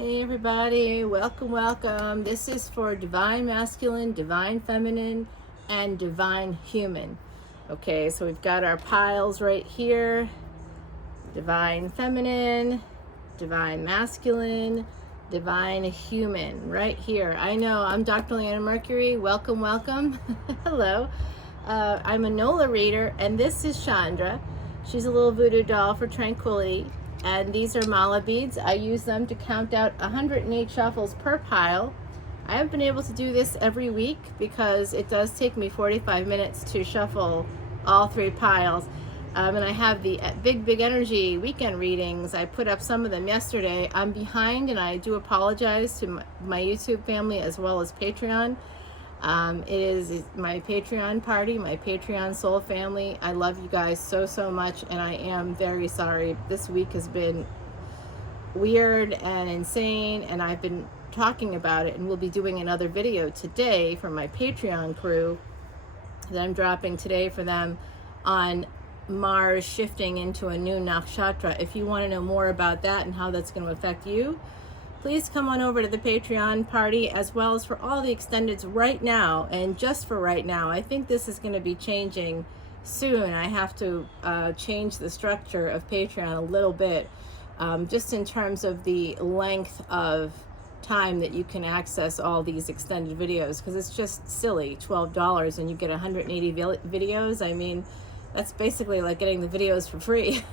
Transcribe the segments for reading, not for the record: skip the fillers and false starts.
Hey everybody, welcome. This is for divine masculine, divine feminine, and divine human. Okay, so we've got our piles right here. Divine feminine, divine masculine, divine human, right here. I know, I'm Dr. Leona Mercury. Welcome. Hello. I'm a NOLA reader, and this is Chandra. She's a little voodoo doll for tranquility. And these are mala beads. I use them to count out 108 shuffles per pile. I haven't been able to do this every week because it does take me 45 minutes to shuffle all 3 piles. And I have the big energy weekend readings. I put up some of them yesterday. I'm behind, and I do apologize to my YouTube family as well as Patreon. It is my Patreon party, my Patreon soul family. I love you guys so much, and I am very sorry. This week has been weird and insane, and I've been talking about it, and we'll be doing another video today for my Patreon crew that I'm dropping today for them on Mars shifting into a new nakshatra. If you want to know more about that and how that's going to affect you, please come on over to the Patreon party, as well as for all the extendeds right now. And just for right now, I think this is going to be changing soon. I have to change the structure of Patreon a little bit, just in terms of the length of time that you can access all these extended videos, because it's just silly, $12 and you get 180 videos. I mean, that's basically like getting the videos for free.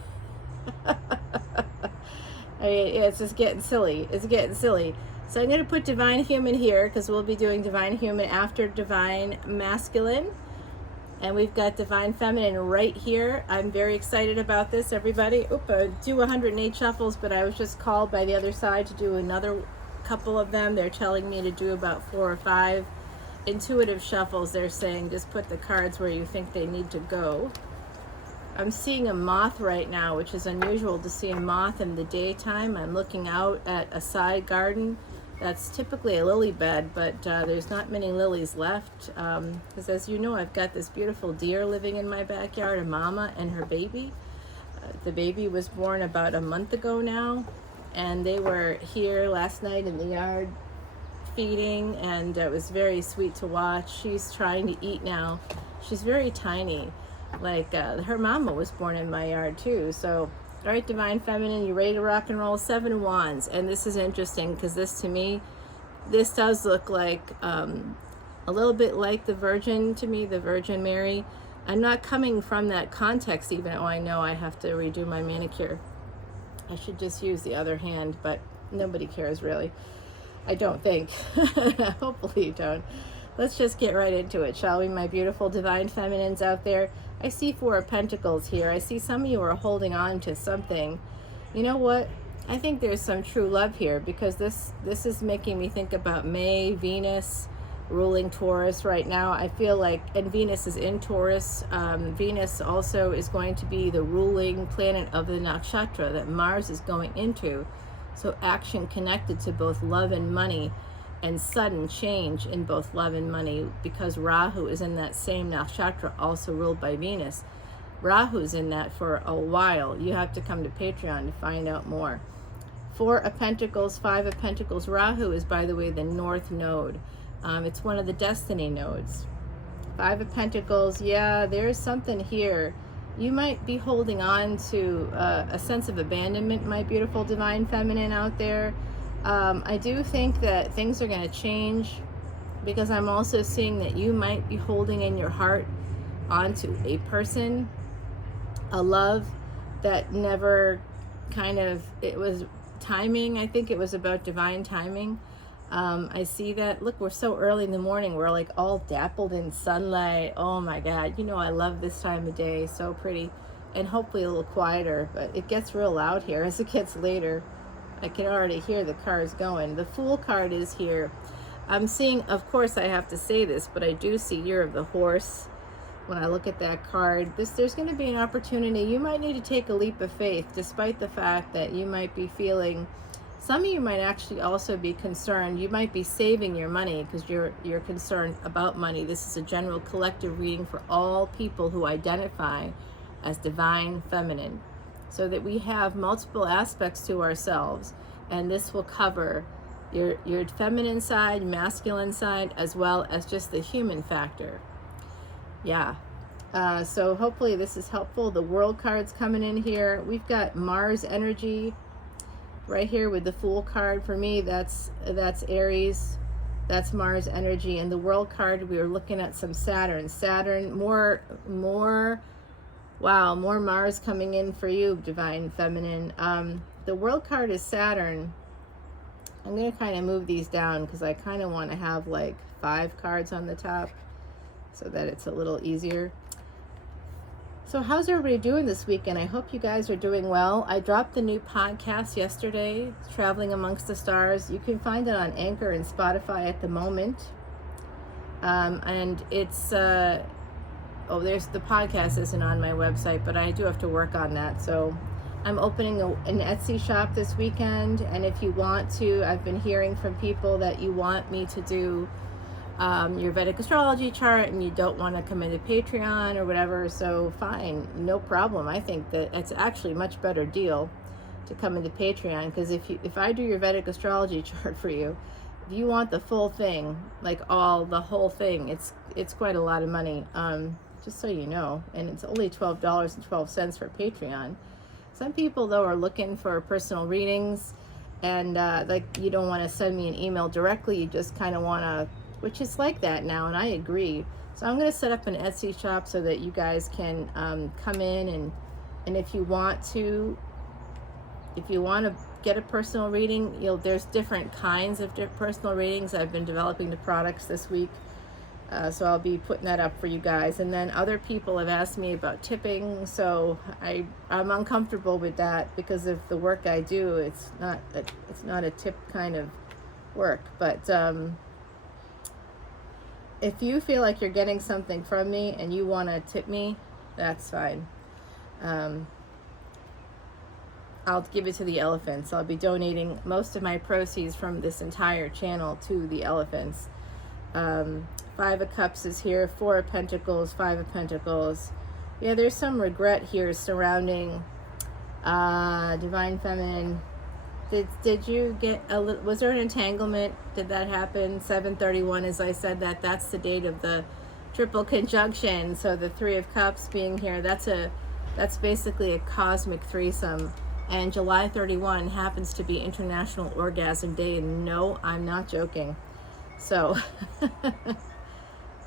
I mean, it's just getting silly. It's getting silly. So I'm going to put divine human here because we'll be doing divine human after divine masculine. And we've got divine feminine right here. I'm very excited about this, everybody. I do 108 shuffles, but I was just called by the other side to do another couple of them. They're telling me to do about 4 or 5 intuitive shuffles. They're saying just put the cards where you think they need to go. I'm seeing a moth right now, which is unusual to see a moth in the daytime. I'm looking out at a side garden that's typically a lily bed, but there's not many lilies left, because as you know, I've got this beautiful deer living in my backyard, a mama and her baby. The baby was born about a month ago now, and they were here last night in the yard feeding, and it was very sweet to watch. She's trying to eat now. She's very tiny. Like her mama was born in my yard too. So, all right, divine feminine, you ready to rock and roll? 7 of Wands. And this is interesting because this, to me, this does look like a little bit like the Virgin to me, the Virgin Mary. I'm not coming from that context, even though I know I have to redo my manicure. I should just use the other hand, but nobody cares really. I don't think. Hopefully you don't. Let's just get right into it, shall we, my beautiful divine feminines out there? I see 4 of Pentacles here. I see some of you are holding on to something. You know what? I think there's some true love here, because this is making me think about May, Venus, ruling Taurus right now. I feel like, and Venus is in Taurus. Venus also is going to be the ruling planet of the nakshatra that Mars is going into. So action connected to both love and money, and sudden change in both love and money, because Rahu is in that same nakshatra, also ruled by Venus. Rahu's in that for a while. You have to come to Patreon to find out more. 4 of Pentacles, 5 of Pentacles. Rahu is, by the way, the North Node. It's one of the destiny nodes. 5 of Pentacles, yeah, there's something here. You might be holding on to a sense of abandonment, my beautiful divine feminine out there. I do think that things are going to change, because I'm also seeing that you might be holding in your heart onto a person, a love that never it was timing. I think it was about divine timing. I see that. Look, we're so early in the morning. We're like all dappled in sunlight. Oh my God. You know, I love this time of day. So pretty, and hopefully a little quieter, but it gets real loud here as it gets later. I can already hear the cars going. The Fool card is here. I'm seeing, of course I have to say this, but I do see Year of the Horse when I look at that card. There's going to be an opportunity. You might need to take a leap of faith, despite the fact that you might be feeling, some of you might actually also be concerned. You might be saving your money because you're concerned about money. This is a general collective reading for all people who identify as divine feminine, so that we have multiple aspects to ourselves. and this will cover your feminine side, masculine side, as well as just the human factor. Yeah. So hopefully this is helpful. The world card's coming in here. We've got Mars energy right here with the Fool card. For me, that's Aries. That's Mars energy. And the world card, we were looking at some Saturn. More Mars coming in for you, Divine Feminine. The world card is Saturn. I'm going to kind of move these down because I kind of want to have like 5 cards on the top so that it's a little easier. So how's everybody doing this weekend? I hope you guys are doing well. I dropped the new podcast yesterday, Traveling Amongst the Stars. You can find it on Anchor and Spotify at the moment. And it's, there's the podcast isn't on my website, but I do have to work on that. So I'm opening an Etsy shop this weekend. And if you want to, I've been hearing from people that you want me to do your Vedic astrology chart and you don't want to come into Patreon or whatever, so fine, no problem. I think that it's actually a much better deal to come into Patreon, because if I do your Vedic astrology chart for you, if you want the full thing, like the whole thing, it's quite a lot of money, just so you know, and it's only $12.12 for Patreon. Some people though are looking for personal readings, and like you don't want to send me an email directly, you just kind of want to, which is like that now, and I agree. So I'm going to set up an Etsy shop so that you guys can come in, and if you want to get a personal reading, there's different kinds of personal readings. I've been developing the products this week, so I'll be putting that up for you guys. And then other people have asked me about tipping, so I'm uncomfortable with that because of the work I do. It's not a tip kind of work, but if you feel like you're getting something from me and you want to tip me, that's fine. I'll give it to the elephants. I'll be donating most of my proceeds from this entire channel to the elephants. 5 of Cups is here, 4 of Pentacles, 5 of Pentacles. Yeah, there's some regret here surrounding Divine Feminine. Did you get was there an entanglement? Did that happen? 7/31, as I said, that's the date of the triple conjunction. So the 3 of Cups being here, that's basically a cosmic threesome. And July 31 happens to be International Orgasm Day, and no, I'm not joking. So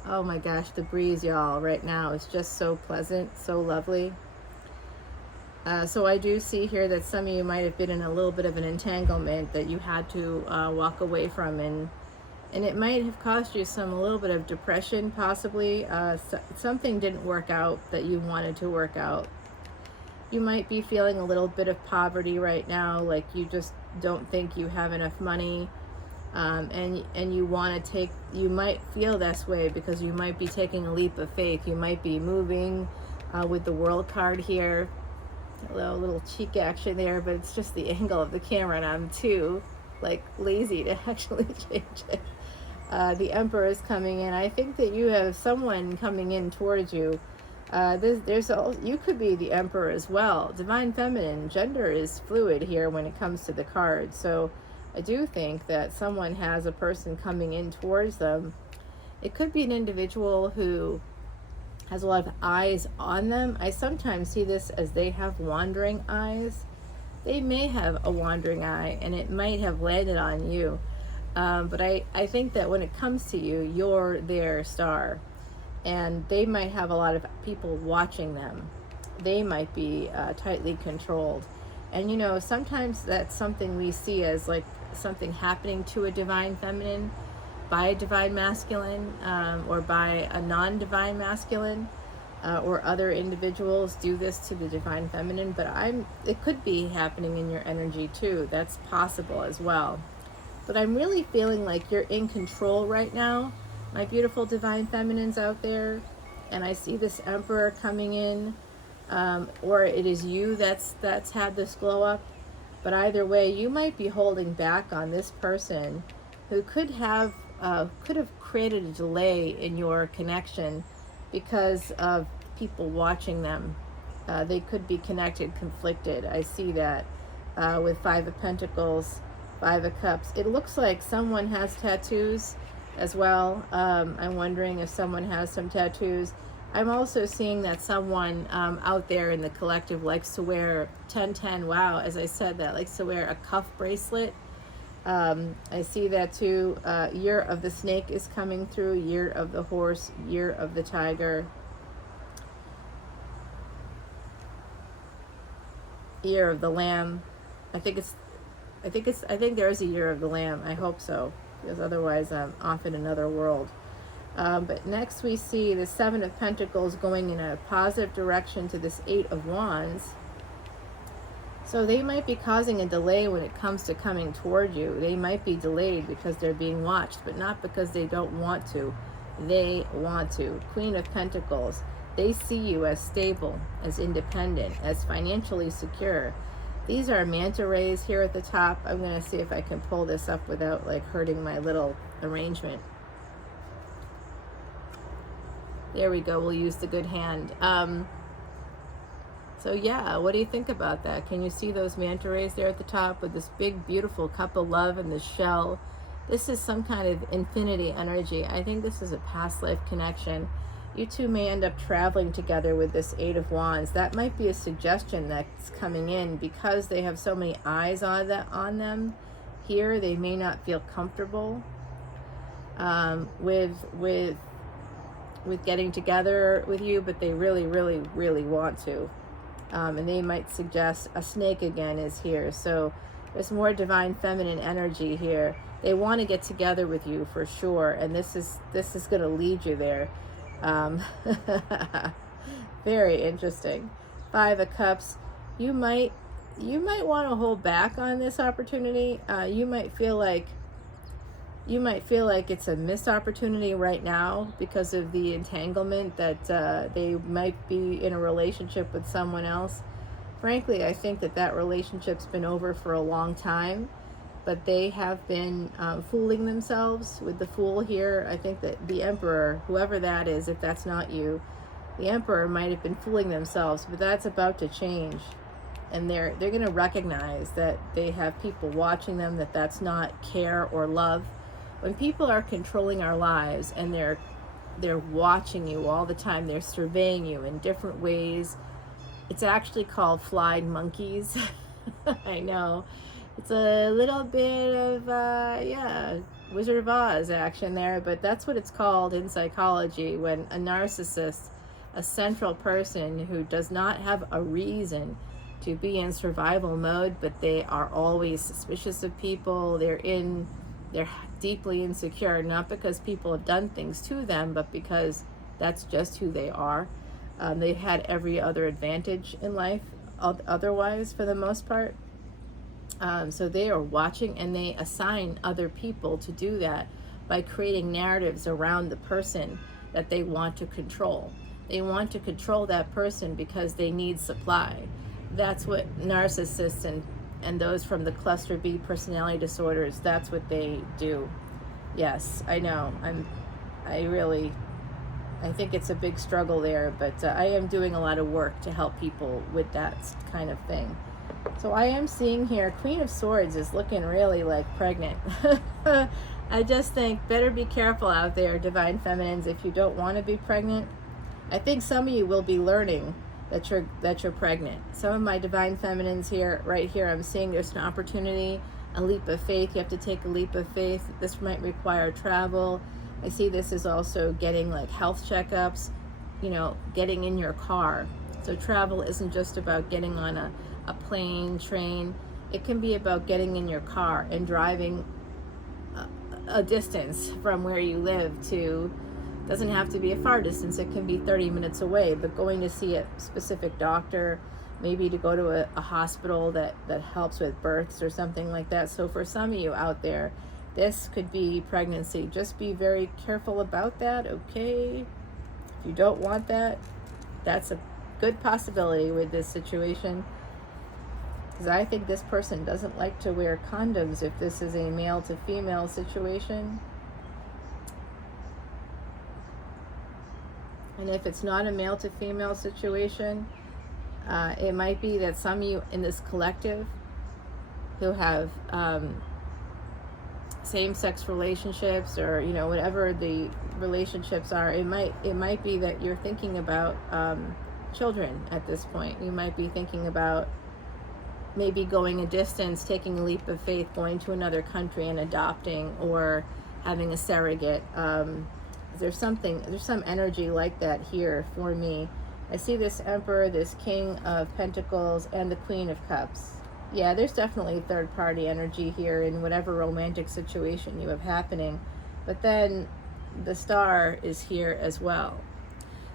oh my gosh, the breeze, y'all, right now is just so pleasant, so lovely. So I do see here that some of you might have been in a little bit of an entanglement that you had to walk away from, and it might have caused you a little bit of depression, possibly. Something didn't work out that you wanted to work out. You might be feeling a little bit of poverty right now, like you just don't think you have enough money, and you want to you might feel this way because you might be taking a leap of faith. You might be moving with the World card here. A little cheek action there, but it's just the angle of the camera, and I'm too lazy to actually change it. The Emperor is coming in. I think that you have someone coming in towards you. You could be the Emperor as well. Divine Feminine, gender is fluid here when it comes to the cards. So I do think that someone has a person coming in towards them. It could be an individual who has a lot of eyes on them. I sometimes see this as they have wandering eyes. They may have a wandering eye and it might have landed on you. But I think that when it comes to you, you're their star. And they might have a lot of people watching them. They might be tightly controlled. And sometimes that's something we see as something happening to a Divine Feminine by a Divine Masculine, or by a non-Divine Masculine, or other individuals do this to the Divine Feminine, but it could be happening in your energy too. That's possible as well. But I'm really feeling like you're in control right now, my beautiful Divine Feminines out there, and I see this Emperor coming in, or it is you that's had this glow up. But either way, you might be holding back on this person who could have created a delay in your connection because of people watching them. They could be connected, conflicted. I see that with 5 of Pentacles. Five of Cups. It looks like someone has tattoos as well. I'm wondering if someone has some tattoos. I'm also seeing that someone out there in the collective likes to wear 1010. Wow, as I said, that likes to wear a cuff bracelet. I see that too. Year of the snake is coming through. Year of the horse. Year of the tiger. Year of the lamb. I think there's a year of the lamb. I hope so, because otherwise I'm off in another world. But next we see the Seven of Pentacles going in a positive direction to this Eight of Wands. So they might be causing a delay when it comes to coming toward you. They might be delayed because they're being watched, but not because they don't want to. They want to. Queen of Pentacles. They see you as stable, as independent, as financially secure. These are manta rays here at the top. I'm going to see if I can pull this up without like hurting my little arrangement. There we go. We'll use the good hand. So yeah, what do you think about that? Can you see those manta rays there at the top with this big, beautiful cup of love and the shell? This is some kind of infinity energy. I think this is a past life connection. You two may end up traveling together with this Eight of Wands. That might be a suggestion that's coming in because they have so many eyes on them. Here, they may not feel comfortable with getting together with you, but they really, really, really want to. And they might suggest a snake again is here. So there's more divine feminine energy here. They want to get together with you for sure, and this is going to lead you there. Very interesting. Five of Cups. You might want to hold back on this opportunity. You might feel like it's a missed opportunity right now because of the entanglement that they might be in a relationship with someone else. Frankly, I think that relationship's been over for a long time, but they have been fooling themselves with the Fool here. I think that the Emperor, whoever that is, if that's not you, the Emperor might have been fooling themselves, but that's about to change. And they're going to recognize that they have people watching them, that's not care or love. When people are controlling our lives and they're watching you all the time, they're surveying you in different ways. It's actually called flying monkeys. I know. It's a little bit of, Wizard of Oz action there, but that's what it's called in psychology when a narcissist, a central person who does not have a reason to be in survival mode, but they are always suspicious of people. They're deeply insecure, not because people have done things to them, but because that's just who they are. They've had every other advantage in life otherwise for the most part. So they are watching, and they assign other people to do that by creating narratives around the person that they want to control. They want to control that person because they need supply. That's what narcissists and those from the cluster B personality disorders, that's what they do. Yes, I know. I think it's a big struggle there, but I am doing a lot of work to help people with that kind of thing. So I am seeing here, Queen of Swords is looking really like pregnant. I just think better be careful out there, divine feminines, if you don't want to be pregnant. I think some of you will be learning that you're pregnant. Some of my divine feminines here, right here, I'm seeing there's an opportunity, a leap of faith. You have to take a leap of faith. This might require travel. I see this is also getting like health checkups, getting in your car. So travel isn't just about getting on a plane, train. It can be about getting in your car and driving a distance from where you live to, doesn't have to be a far distance, it can be 30 minutes away, but going to see a specific doctor, maybe to go to a hospital that helps with births or something like that. So for some of you out there, this could be pregnancy. Just be very careful about that, okay? If you don't want that, that's a good possibility with this situation. Because I think this person doesn't like to wear condoms if this is a male to female situation. And if it's not a male to female situation, it might be that some of you in this collective who have same-sex relationships, or you know, whatever the relationships are. It might be that you're thinking about children at this point. You might be thinking about maybe going a distance, taking a leap of faith, going to another country and adopting, or having a surrogate. There's some energy like that here for me. I see this Emperor, this King of Pentacles, and the Queen of Cups. Yeah, there's definitely third party energy here in whatever romantic situation you have happening. But then the Star is here as well.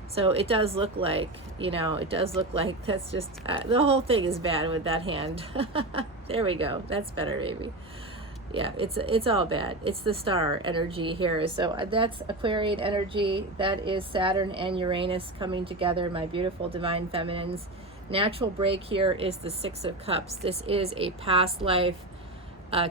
So it does look like, you know, it does look like that's just, the whole thing is bad with that hand. There we go. That's better, maybe. Yeah, it's all bad. It's the Star energy here. So that's Aquarian energy. That is Saturn and Uranus coming together, my beautiful divine feminines. Natural break here is the Six of Cups. This is a past life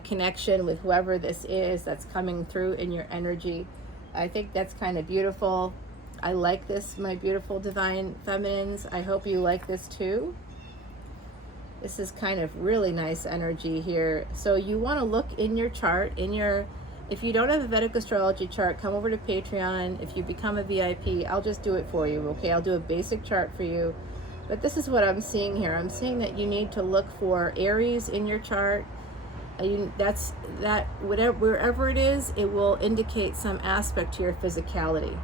connection with whoever this is that's coming through in your energy. I think that's kind of beautiful. I like this, my beautiful divine feminines. I hope you like this too. This is kind of really nice energy here. So you want to look in your chart, if you don't have a Vedic astrology chart, come over to Patreon. If you become a VIP, I'll just do it for you, okay? I'll do a basic chart for you. But this is what I'm seeing here. I'm seeing that you need to look for Aries in your chart. Wherever it is, it will indicate some aspect to your physicality.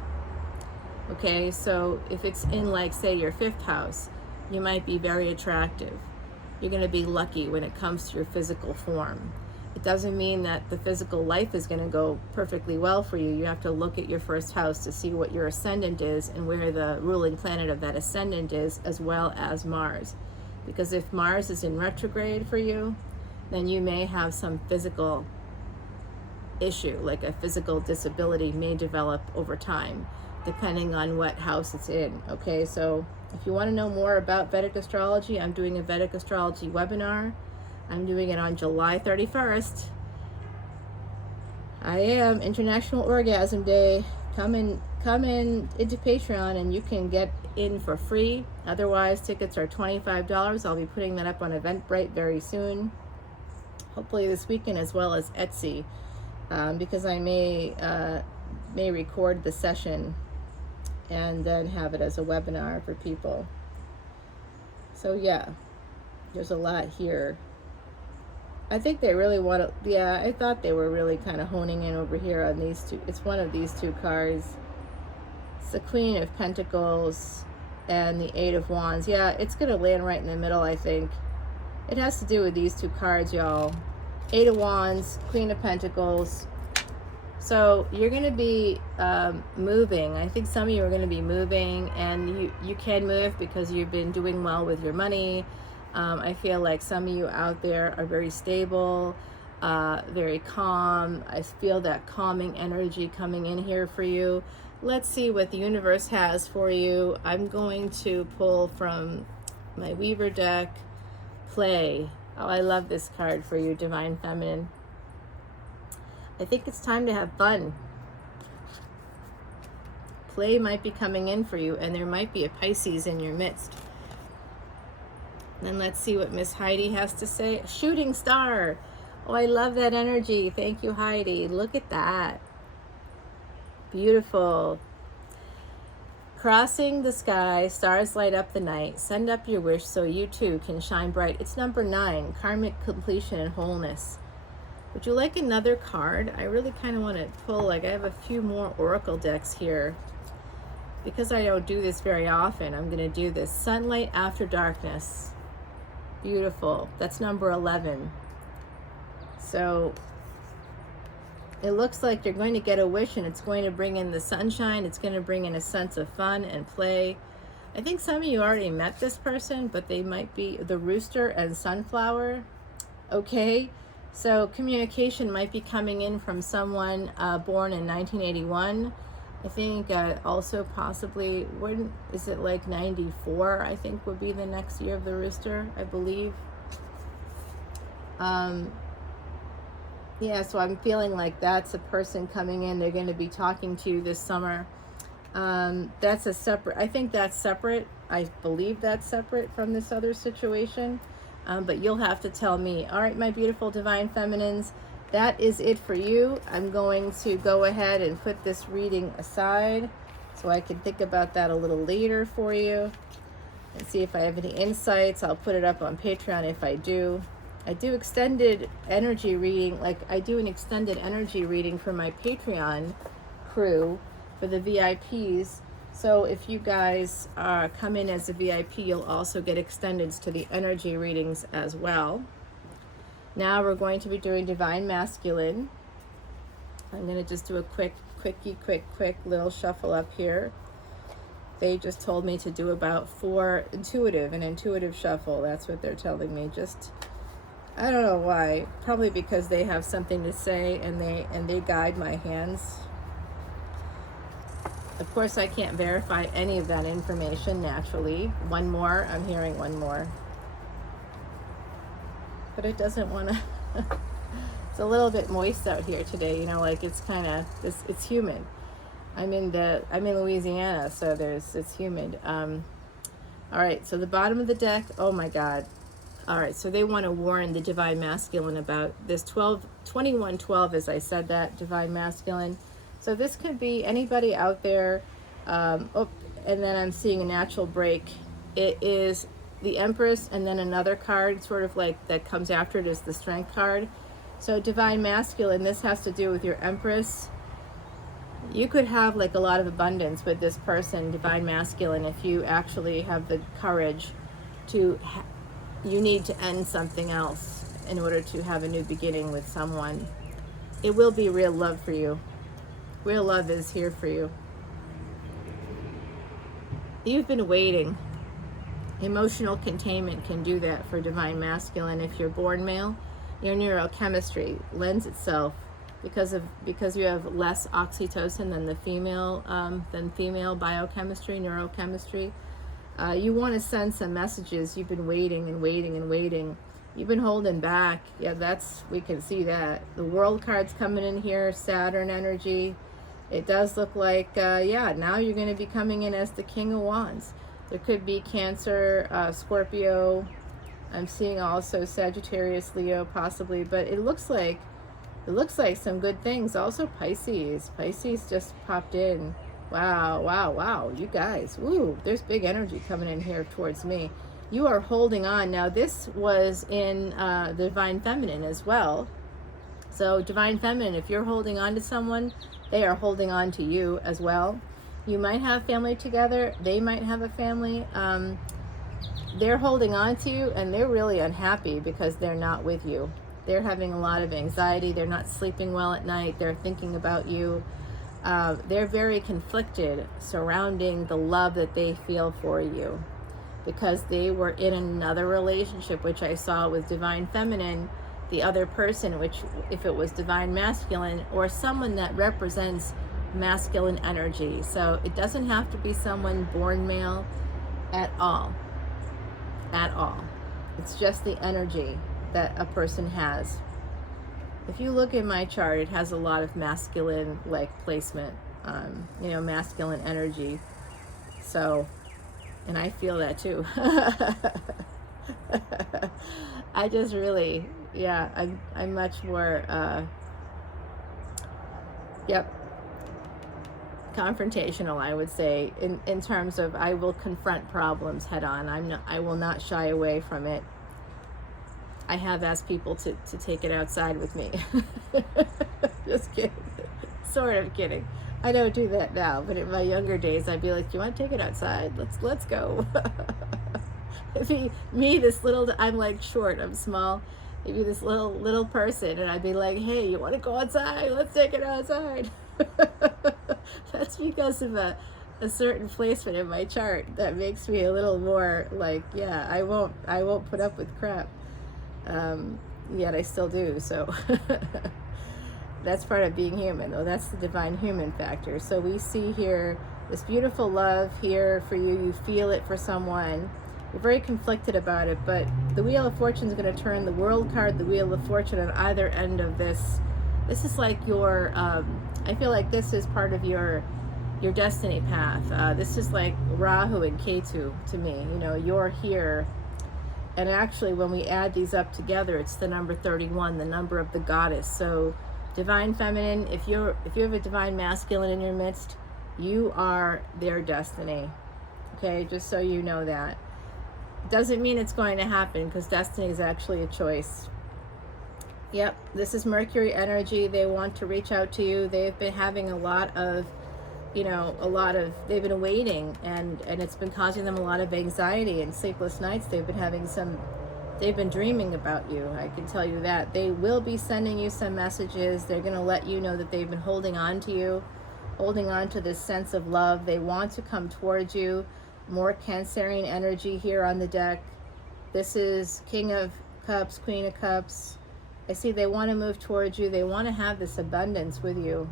Okay, so if it's in, like, say, your 5th house, you might be very attractive. You're going to be lucky when it comes to your physical form. It doesn't mean that the physical life is going to go perfectly well for you. You have to look at your 1st house to see what your ascendant is and where the ruling planet of that ascendant is, as well as Mars. Because if Mars is in retrograde for you, then you may have some physical issue, like a physical disability may develop over time, depending on what house it's in. Okay, so if you want to know more about Vedic astrology, I'm doing a Vedic astrology webinar. I'm doing it on July 31st. I am International Orgasm Day. Come in into Patreon and you can get in for free. Otherwise, tickets are $25. I'll be putting that up on Eventbrite very soon. Hopefully this weekend, as well as Etsy, because I may record the session and then have it as a webinar for people. So yeah, there's a lot here. I think they really want to, yeah, I thought they were really kind of honing in over here on these two. It's one of these two cards. It's the Queen of Pentacles and the Eight of Wands. Yeah, it's going to land right in the middle, I think. It has to do with these two cards, y'all. Eight of Wands, Queen of Pentacles. So you're going to be moving. I think some of you are going to be moving, and you can move because you've been doing well with your money. I feel like some of you out there are very stable, very calm. I feel that calming energy coming in here for you. Let's see what the universe has for you. I'm going to pull from my Weaver deck, Play. Oh, I love this card for you, Divine Feminine. I think it's time to have fun. Play might be coming in for you, and there might be a Pisces in your midst. Then let's see what Miss Heidi has to say. Shooting star. Oh, I love that energy. Thank you, Heidi. Look at that. Beautiful. Crossing the sky, stars light up the night. Send up your wish so you too can shine bright. It's number 9, karmic completion and wholeness. Would you like another card? I really kind of want to pull, like, I have a few more oracle decks here. Because I don't do this very often, I'm going to do this. Sunlight after darkness. Beautiful. That's number 11. So it looks like you're going to get a wish, and it's going to bring in the sunshine. It's going to bring in a sense of fun and play. I think some of you already met this person, but they might be the rooster and sunflower. Okay, so communication might be coming in from someone born in 1981. I think also possibly, when is it, like 94, I think would be the next year of the rooster, I believe. Yeah, so I'm feeling like that's a person coming in. They're going to be talking to you this summer. That's a separate, I think that's separate. I believe that's separate from this other situation. But you'll have to tell me. All right, my beautiful divine feminines, that is it for you. I'm going to go ahead and put this reading aside so I can think about that a little later for you and see if I have any insights. I'll put it up on Patreon if I do. I do extended energy reading, like I do an extended energy reading for my Patreon crew for the VIPs. So if you guys come in as a VIP, you'll also get extendeds to the energy readings as well. Now we're going to be doing Divine Masculine. I'm going to just do a quick little shuffle up here. They just told me to do about 4 an intuitive shuffle. That's what they're telling me. Just, I don't know why. Probably because they have something to say and they guide my hands. Of course, I can't verify any of that information naturally. One more. I'm hearing one more. But it doesn't want to. It's a little bit moist out here today, you know, like it's kind of, it's humid. I'm in Louisiana, so it's humid. All right, so the bottom of the deck, oh my God. All right, so they want to warn the Divine Masculine about this 2112, as I said that, Divine Masculine. So this could be anybody out there. And then I'm seeing a natural break. It is the Empress, and then another card, sort of like that comes after it, is the Strength card. So Divine Masculine, this has to do with your Empress. You could have like a lot of abundance with this person, Divine Masculine, if you actually have the courage to, you need to end something else in order to have a new beginning with someone. It will be real love for you. Real love is here for you. You've been waiting. Emotional containment can do that for Divine Masculine. If you're born male, your neurochemistry lends itself because you have less oxytocin than the female biochemistry, neurochemistry. You want to send some messages. You've been waiting and waiting and waiting. You've been holding back. Yeah, we can see that. The World card's coming in here, Saturn energy. It does look like, yeah, now you're going to be coming in as the King of Wands. There could be Cancer, Scorpio. I'm seeing also Sagittarius, Leo, possibly, but it looks like some good things. Also Pisces. Pisces just popped in. Wow. You guys, ooh, there's big energy coming in here towards me. You are holding on. Now this was in the Divine Feminine as well. So Divine Feminine, if you're holding on to someone, they are holding on to you as well. You might have family together. They might have a family. They're holding on to you, and they're really unhappy because they're not with you. They're having a lot of anxiety. They're not sleeping well at night. They're thinking about you. They're very conflicted surrounding the love that they feel for you because they were in another relationship, which I saw with Divine Feminine, the other person, which if it was Divine Masculine or someone that represents masculine energy. So it doesn't have to be someone born male at all. It's just the energy that a person has. If you look at my chart, it has a lot of masculine like placement, masculine energy. So, and I feel that too. I just really, yeah, I'm much more, confrontational, I would say, in terms of I will confront problems head on. I will not shy away from it. I have asked people to take it outside with me. Just kidding. Sort of kidding. I don't do that now, but in my younger days I'd be like, do you want to take it outside? Let's go. Me, this little, I'm like short, I'm small. Maybe this little person, and I'd be like, hey, you want to go outside? Let's take it outside. That's because of a certain placement in my chart that makes me a little more like, yeah, I won't put up with crap. Yet I still do. So that's part of being human, though. That's the divine human factor. So we see here this beautiful love here for you. You feel it for someone. You're very conflicted about it, but the Wheel of Fortune is going to turn. The World card, the Wheel of Fortune on either end of this. This is like your, I feel like this is part of your destiny path. This is like Rahu and Ketu to me. You know, you're here And actually, when we add these up together, it's the number 31, the number of the goddess. So divine feminine, if you have a divine masculine in your midst, you are their destiny. Okay, just so you know that. Doesn't mean it's going to happen, because destiny is actually a choice. Yep, this is Mercury energy. They want to reach out to you. They've been having a lot of, they've been waiting, and it's been causing them a lot of anxiety and sleepless nights. They've been dreaming about you. I can tell you that. They will be sending you some messages. They're going to let you know that they've been holding on to you, holding on to this sense of love. They want to come towards you. More Cancerian energy here on the deck. This is King of Cups, Queen of Cups. I see they want to move towards you. They want to have this abundance with you.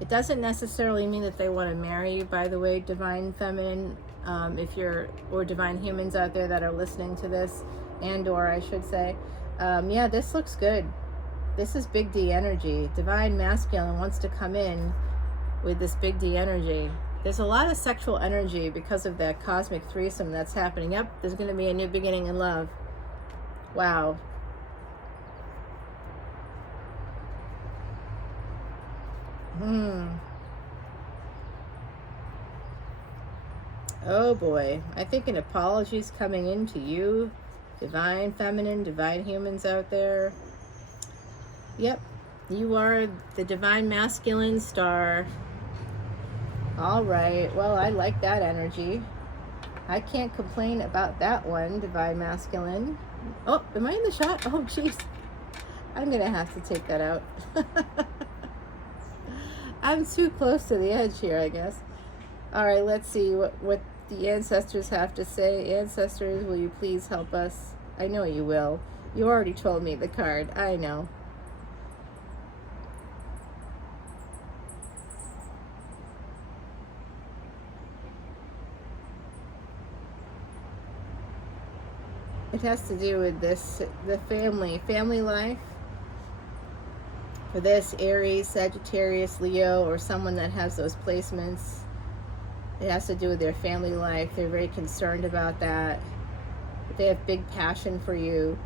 It doesn't necessarily mean that they want to marry you, by the way, divine feminine, or divine humans out there that are listening to this, or I should say. Yeah, this looks good. This is big D energy. Divine masculine wants to come in with this big D energy. There's a lot of sexual energy because of that cosmic threesome that's happening. Yep, there's going to be a new beginning in love. Wow. Oh boy. I think an apology is coming in to you, divine feminine, divine humans out there. Yep, you are the divine masculine star. All right, well, I like that energy. I can't complain about that one, divine masculine. Oh, am I in the shot? Oh, jeez. I'm gonna have to take that out. I'm too close to the edge here, I guess. All right, let's see what the ancestors have to say. Ancestors, will you please help us? I know you will. You already told me the card. I know. It has to do with this, the family life. For this, Aries, Sagittarius, Leo, or someone that has those placements, it has to do with their family life. They're very concerned about that. They have big passion for you.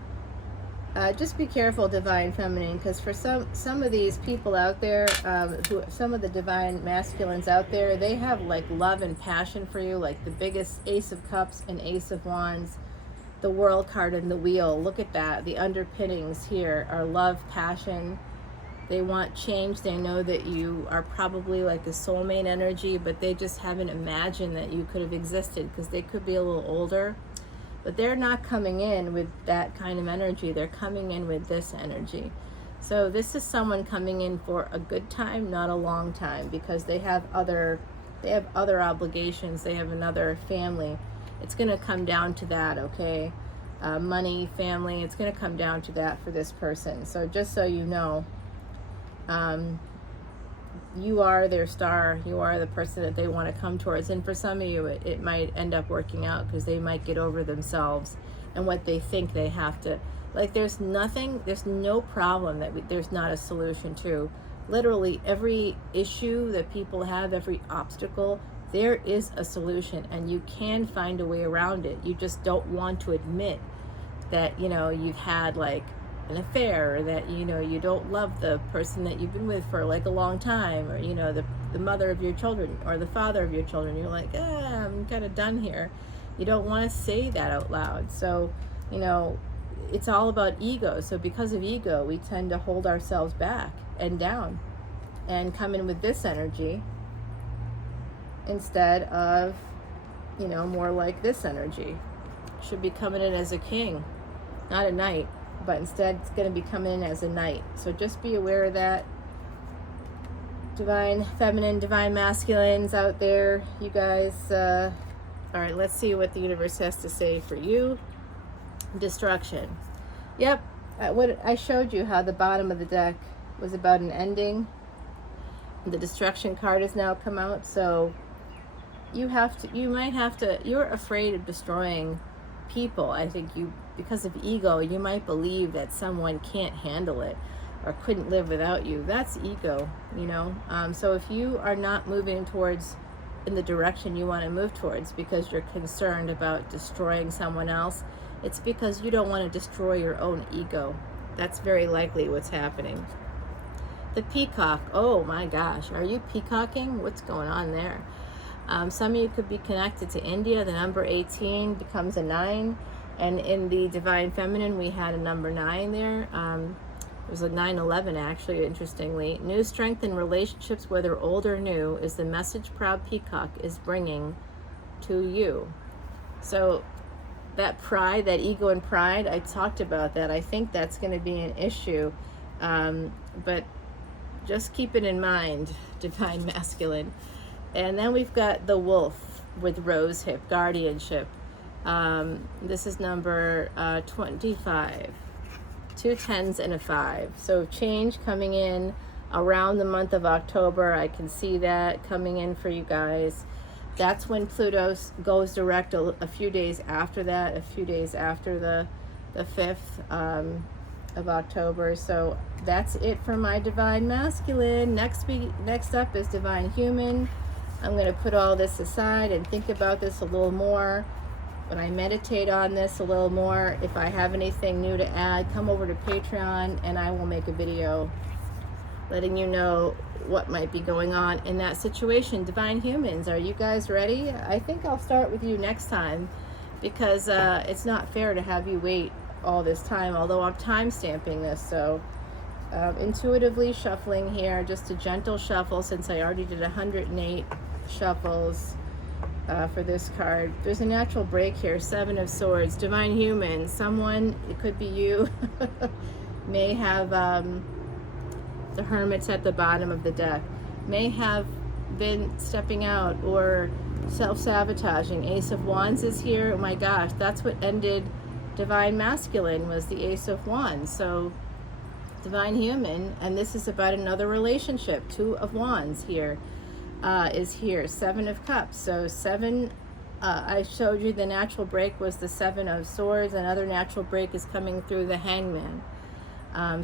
Just be careful, divine feminine, because for some of these people out there, some of the divine masculines out there, they have like love and passion for you, like the biggest Ace of Cups and Ace of Wands, the World card and the Wheel. Look at that. The underpinnings here are love, passion. They want change. They know that you are probably like a soulmate energy, but they just haven't imagined that you could have existed, because they could be a little older. But they're not coming in with that kind of energy. They're coming in with this energy. So this is someone coming in for a good time, not a long time, because they have other obligations. They have another family. It's going to come down to that, okay? Money, family, it's going to come down to that for this person. So just so you know, you are their star. You are the person that they want to come towards. And for some of you, it might end up working out, because they might get over themselves and what they think they have to. Like, there's no problem that there's not a solution to. Literally every issue that people have, every obstacle, there is a solution, and you can find a way around it. You just don't want to admit that, you've had like an affair, or that, you don't love the person that you've been with for like a long time, or, the mother of your children or the father of your children. You're like, I'm kind of done here. You don't want to say that out loud. So, it's all about ego. So because of ego, we tend to hold ourselves back and down and come in with this energy instead of, more like this energy. Should be coming in as a king, not a knight, but instead it's going to be coming in as a knight. So just be aware of that. Divine feminine, divine masculines out there, you guys. All right, let's see what the universe has to say for you. Destruction. Yep, what I showed you, how the bottom of the deck was about an ending. The destruction card has now come out. So you're afraid of destroying people. I think because of ego, you might believe that someone can't handle it or couldn't live without you. That's ego, so if you are not moving towards in the direction you want to move towards because you're concerned about destroying someone else, it's because you don't want to destroy your own ego. That's very likely what's happening. The peacock, oh my gosh, are you peacocking? What's going on there? Some of you could be connected to India. The number 18 becomes a 9. And in the Divine Feminine, we had a number 9 there. It was a 9/11, actually, interestingly. New strength in relationships, whether old or new, is the message proud peacock is bringing to you. So that pride, that ego and pride, I talked about that. I think that's going to be an issue. But just keep it in mind, Divine Masculine. And then we've got the wolf with rose hip, guardianship. This is number 25. 2 10s and a 5. So change coming in around the month of October. I can see that coming in for you guys. That's when Pluto goes direct a few days after that, a few days after the 5th of October. So that's it for my Divine Masculine. Next up is Divine Human. I'm going to put all this aside and think about this a little more. When I meditate on this a little more, if I have anything new to add, come over to Patreon and I will make a video letting you know what might be going on in that situation. Divine Humans, are you guys ready? I think I'll start with you next time, because it's not fair to have you wait all this time, although I'm time stamping this. So intuitively shuffling here, just a gentle shuffle, since I already did 108 shuffles for this card. There's a natural break here. 7 of Swords. Divine Human, someone, it could be you, may have the Hermits at the bottom of the deck, may have been stepping out or self-sabotaging. Ace of Wands is here. Oh my gosh, that's what ended Divine Masculine, was the Ace of Wands. So Divine Human, and this is about another relationship. 2 of Wands here. Is here. 7 of Cups. So 7, I showed you the natural break was the 7 of Swords. Another natural break is coming through the Hangman.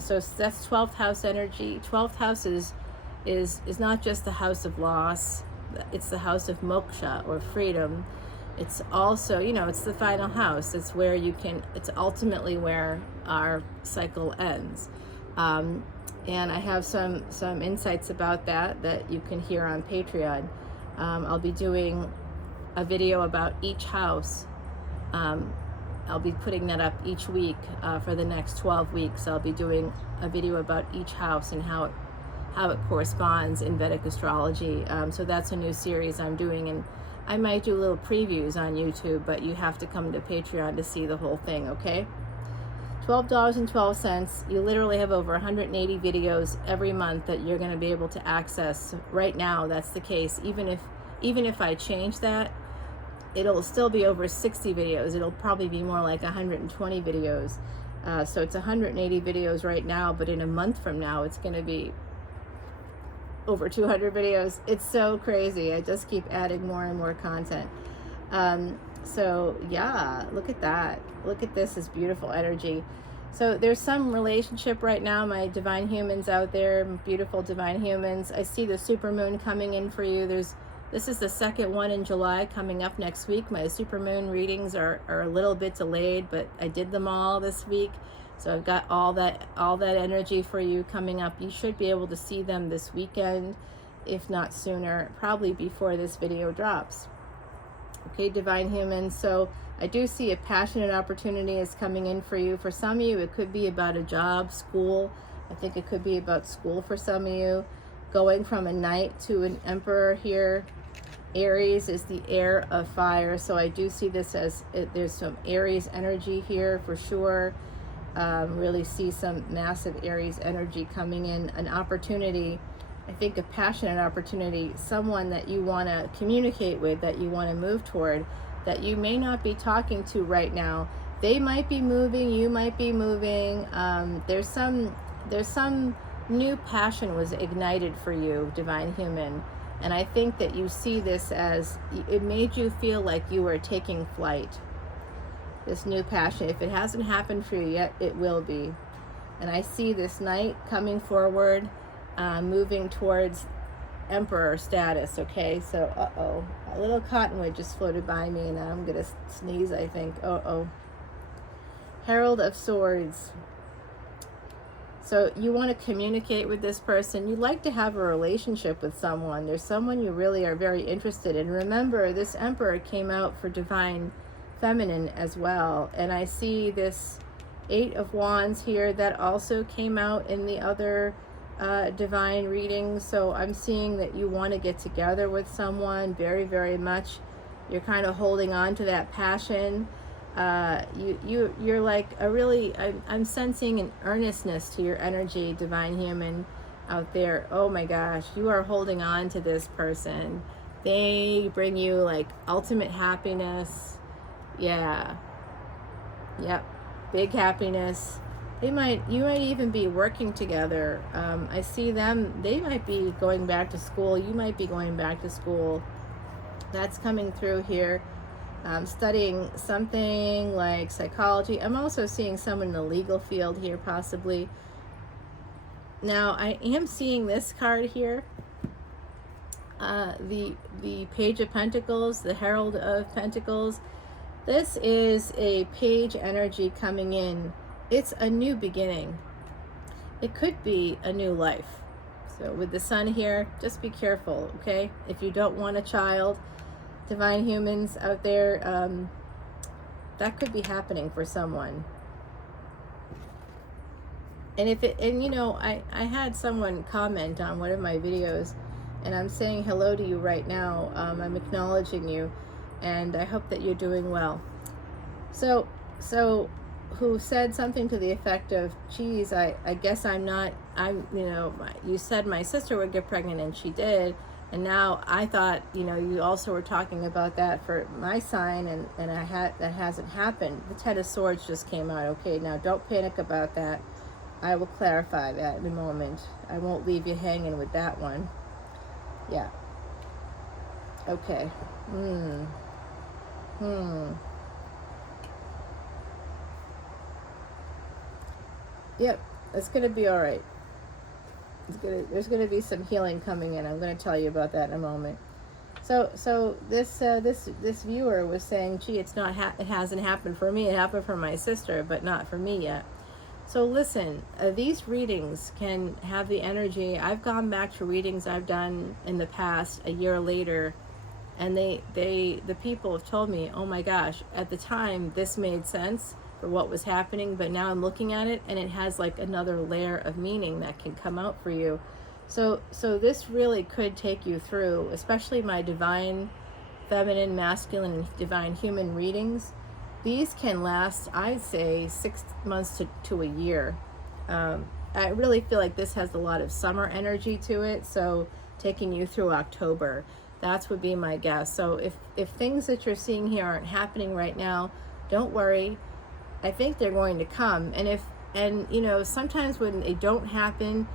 So that's 12th house energy. 12th house is not just the house of loss. It's the house of moksha, or freedom. It's also, it's the final house. It's where it's ultimately where our cycle ends. And I have some insights about that you can hear on Patreon. I'll be doing a video about each house. I'll be putting that up each week for the next 12 weeks. I'll be doing a video about each house and how it corresponds in Vedic astrology. So that's a new series I'm doing, and I might do little previews on YouTube, but you have to come to Patreon to see the whole thing, okay? $12.12. You literally have over 180 videos every month that you're going to be able to access. Right now, that's the case. Even if I change that, it'll still be over 60 videos. It'll probably be more like 120 videos. So it's 180 videos right now, but in a month from now, it's going to be over 200 videos. It's so crazy. I just keep adding more and more content. So yeah, look at that. Look at this, is beautiful energy. So there's some relationship right now, my Divine Humans out there, beautiful Divine Humans. I see the supermoon coming in for you. This is the second one in July coming up next week. My supermoon readings are a little bit delayed, but I did them all this week. So I've got all that energy for you coming up. You should be able to see them this weekend, if not sooner, probably before this video drops. Okay, Divine Humans. So I do see a passionate opportunity is coming in for you. For some of you, it could be about a job, school. I think it could be about school for some of you. Going from a Knight to an Emperor here. Aries is the air of fire. So I do see this as, there's some Aries energy here for sure. Really see some massive Aries energy coming in. An opportunity, I think a passionate opportunity, someone that you want to communicate with, that you want to move toward, that you may not be talking to right now. They might be moving, you might be moving. There's some new passion was ignited for you, Divine Human. And I think that you see this as, it made you feel like you were taking flight. This new passion, if it hasn't happened for you yet, it will be. And I see this Knight coming forward, moving towards Emperor status, okay? So, a little cottonwood just floated by me, and I'm gonna sneeze, I think. Herald of Swords. So you want to communicate with this person. You'd like to have a relationship with someone. There's someone you really are very interested in. Remember, this Emperor came out for Divine Feminine as well. And I see this Eight of Wands here that also came out in the other divine reading. So I'm seeing that you want to get together with someone very, very much. You're kind of holding on to that passion. You're like a really, I'm sensing an earnestness to your energy, Divine Human out there. Oh my gosh, you are holding on to this person. They bring you like ultimate happiness. Yeah. Yep. Big happiness. You might even be working together. I see them, they might be going back to school. You might be going back to school. That's coming through here. Studying something like psychology. I'm also seeing someone in the legal field here, possibly. Now, I am seeing this card here. The Page of Pentacles, the Herald of Pentacles. This is a page energy coming in. It's a new beginning. It could be a new life. So with the Sun here, just be careful, okay? If you don't want a child, Divine Humans out there, that could be happening for someone. And you know, I had someone comment on one of my videos, and I'm saying hello to you right now. I'm acknowledging you, and I hope that you're doing well. So who said something to the effect of, geez, I guess you know, you said my sister would get pregnant, and she did. And now I thought, you know, you also were talking about that for my sign, and that hasn't happened. The Ten of Swords just came out. Okay, now don't panic about that. I will clarify that in a moment. I won't leave you hanging with that one. Yeah. Okay. Yep, it's going to be all right. There's going to be some healing coming in. I'm going to tell you about that in a moment. So this viewer was saying, gee, it hasn't happened for me. It happened for my sister, but not for me yet. So listen, these readings can have the energy. I've gone back to readings I've done in the past a year later, and the people have told me, oh my gosh, at the time this made sense for what was happening, but now I'm looking at it and it has like another layer of meaning that can come out for you. So this really could take you through, especially my Divine Feminine, Masculine, and Divine Human readings. These can last, I'd say, 6 months to a year. I really feel like this has a lot of summer energy to it, so taking you through October. That would be my guess. So if things that you're seeing here aren't happening right now, don't worry. I think they're going to come. And you know, sometimes when they don't happen,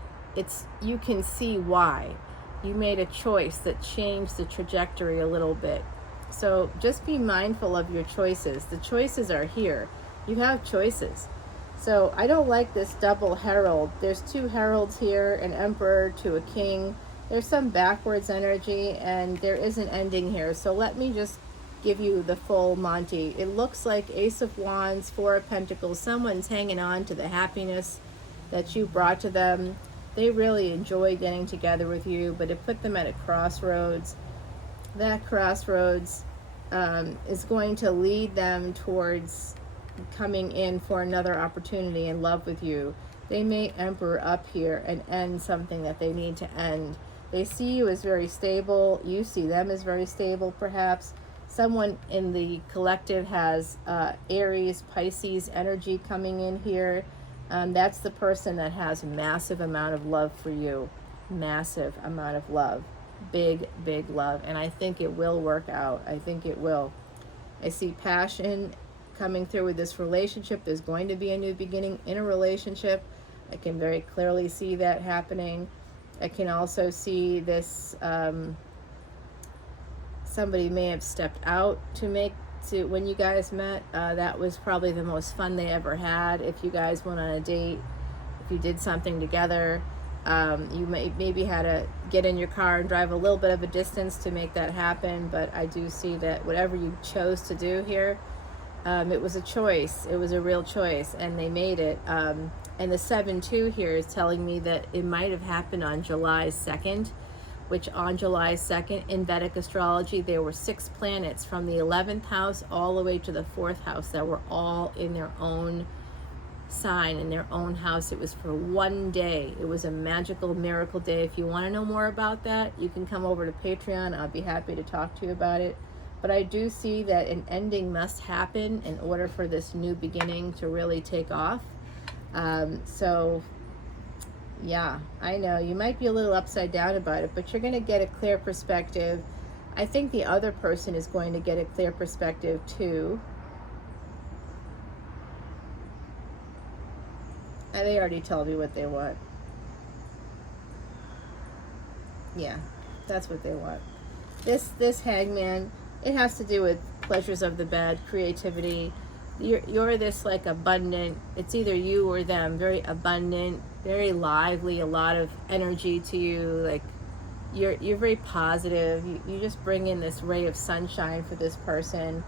you can see why. You made a choice that changed the trajectory a little bit. So just be mindful of your choices. The choices are here. You have choices. So I don't like this double herald. There's 2 heralds here, an emperor to a king. There's some backwards energy, and there is an ending here. So let me just give you the full Monty. It looks like Ace of Wands, 4 of Pentacles. Someone's hanging on to the happiness that you brought to them. They really enjoy getting together with you, but it put them at a crossroads. That crossroads is going to lead them towards coming in for another opportunity in love with you. They may emperor up here and end something that they need to end. They see you as very stable. You see them as very stable, perhaps. Someone in the collective has Aries, Pisces energy coming in here. That's the person that has a massive amount of love for you. Massive amount of love. Big, big love. And I think it will work out. I think it will. I see passion coming through with this relationship. There's going to be a new beginning in a relationship. I can very clearly see that happening. I can also see this, somebody may have stepped out when you guys met. That was probably the most fun they ever had. If you guys went on a date, if you did something together, you maybe had to get in your car and drive a little bit of a distance to make that happen. But I do see that whatever you chose to do here, It was a choice. It was a real choice, and they made it. And the 7-2 here is telling me that it might have happened on July 2nd, which on July 2nd in Vedic astrology, there were 6 planets from the 11th house all the way to the 4th house that were all in their own sign, in their own house. It was for one day. It was a magical miracle day. If you want to know more about that, you can come over to Patreon. I'll be happy to talk to you about it. But I do see that an ending must happen in order for this new beginning to really take off. So yeah, I know you might be a little upside down about it, but you're going to get a clear perspective. I think the other person is going to get a clear perspective too. And they already told me what they want. Yeah, that's what they want. This hangman, it has to do with pleasures of the bed, creativity. You're this like abundant, it's either you or them, very abundant, very lively, a lot of energy to you. Like you're very positive. You just bring in this ray of sunshine for this person.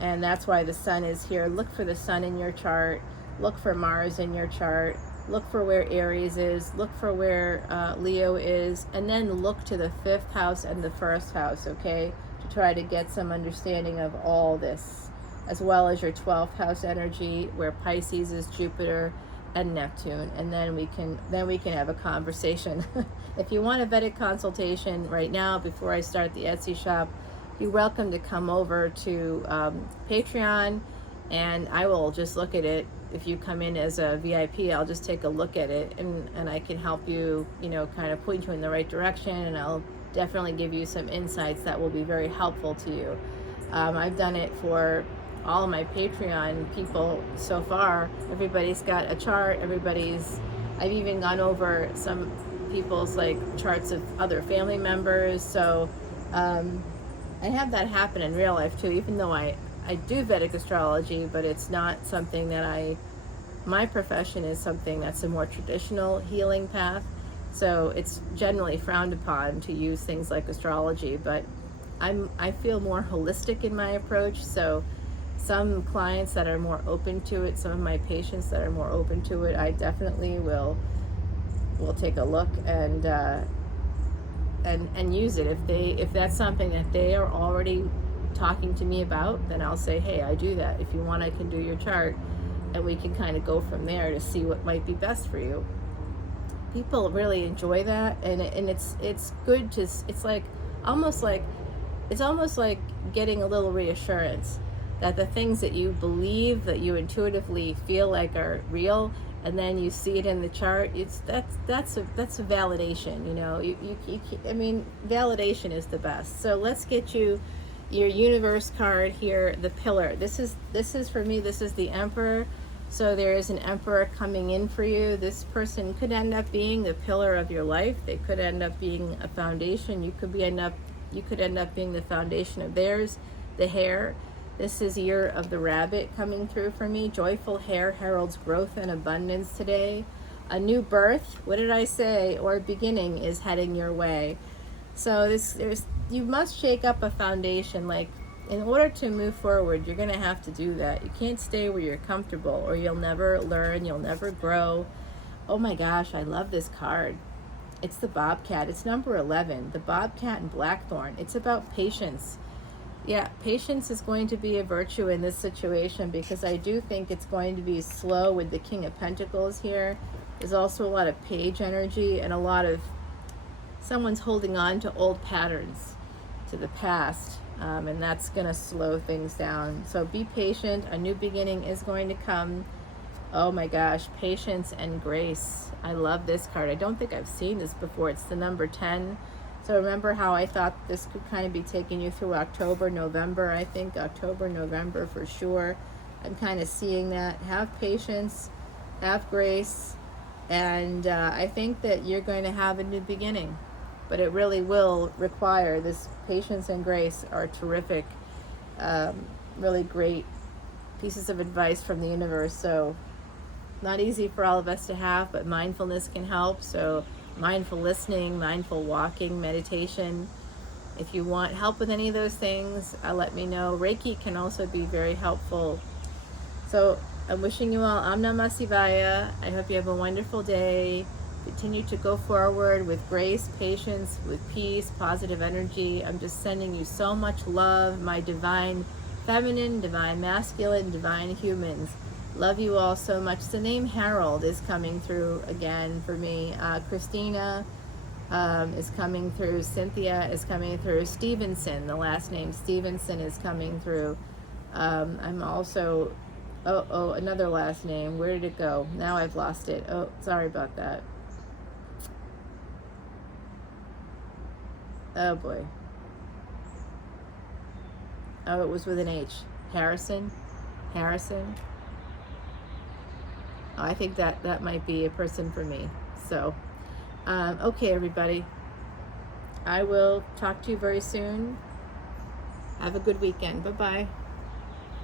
And that's why the sun is here. Look for the sun in your chart. Look for Mars in your chart. Look for where Aries is. Look for where Leo is. And then look to the 5th house and the 1st house, okay? To try to get some understanding of all this, as well as your 12th house energy, where Pisces is Jupiter and Neptune. And then we can have a conversation. If you want a Vedic consultation right now, before I start the Etsy shop, you're welcome to come over to Patreon, and I will just look at it. If you come in as a VIP, I'll just take a look at it, and I can help you, kind of point you in the right direction, and I'll definitely give you some insights that will be very helpful to you. I've done it for all of my Patreon people so far. Everybody's got a chart. I've even gone over some people's like charts of other family members. So I have that happen in real life too, even though I do Vedic astrology, but it's not something that my profession is something that's a more traditional healing path. So it's generally frowned upon to use things like astrology, but I feel more holistic in my approach. So some clients that are more open to it, some of my patients that are more open to it, I definitely will take a look and use it. If that's something that they are already talking to me about, then I'll say, hey, I do that. If you want, I can do your chart, and we can kind of go from there to see what might be best for you. People really enjoy that, and it's good to, it's almost like getting a little reassurance that the things that you believe, that you intuitively feel like are real, and then you see it in the chart. That's a validation. Validation is the best. So let's get you your universe card here, the pillar. This is for me, this is the Emperor. So there is an Emperor coming in for you. This person could end up being the pillar of your life. They could end up being a foundation. You could end up being the foundation of theirs. The Hare. This is Year of the Rabbit coming through for me. Joyful Hare heralds growth and abundance today. A new birth, what did I say, or beginning is heading your way. So you must shake up a foundation. Like, in order to move forward, you're going to have to do that. You can't stay where you're comfortable, or you'll never learn, you'll never grow. Oh my gosh, I love this card. It's the Bobcat. It's number 11, the Bobcat and Blackthorn. It's about patience. Yeah, patience is going to be a virtue in this situation, because I do think it's going to be slow with the King of Pentacles here. There's also a lot of page energy and a lot of someone's holding on to old patterns, to the past, and that's going to slow things down. So be patient. A new beginning is going to come. Oh my gosh, patience and grace. I love this card. I don't think I've seen this before. It's the number 10. So remember how I thought this could kind of be taking you through October, November. I think October, November for sure. I'm kind of seeing that. Have patience, have grace, and I think that you're going to have a new beginning. But it really will require this patience and grace. Are terrific, really great pieces of advice from the universe. So not easy for all of us to have, but mindfulness can help. So mindful listening, mindful walking, meditation. If you want help with any of those things, let me know. Reiki can also be very helpful So I'm wishing you all Om Namah Shivaya. I hope you have a wonderful day. Continue to go forward with grace, patience, with peace, positive energy. I'm just sending you so much love, my divine feminine, divine masculine, divine humans. Love you all so much. The name Harold is coming through again for me. Christina is coming through. Cynthia is coming through. Stevenson, the last name Stevenson, is coming through. I'm also, another last name. Where did it go? Now I've lost it. Oh, sorry about that. Oh boy. Oh, it was with an H. Harrison. Oh, I think that might be a person for me. So, okay, everybody. I will talk to you very soon. Have a good weekend. Bye-bye.